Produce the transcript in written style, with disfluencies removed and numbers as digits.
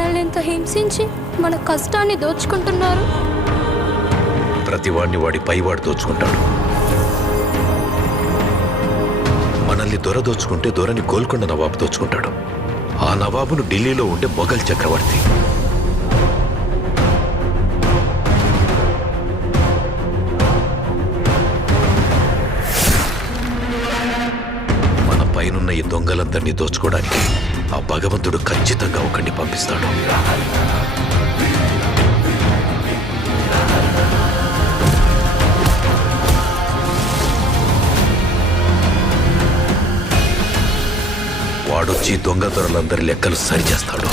మనల్ని ఎంత హింసించి మన కష్టాన్ని దోచుకుంటున్నారు. ప్రతివాడిని వాడి పైవాడు దోచుకుంటాడు. మనల్ని దొర దోచుకుంటే దొరని గోల్కొండ నవాబు దోచుకుంటాడు. ఆ నవాబును ఢిల్లీలో ఉండే మొఘల్ చక్రవర్తి. మన పైనున్న ఈ దొంగలందరినీ దోచుకోవడానికి ఆ భగవంతుడు ఖచ్చితంగా ఒకరిని పంపిస్తాడు. వాడొచ్చి దొంగ దొరలందరి లెక్కలు సరిచేస్తాడు.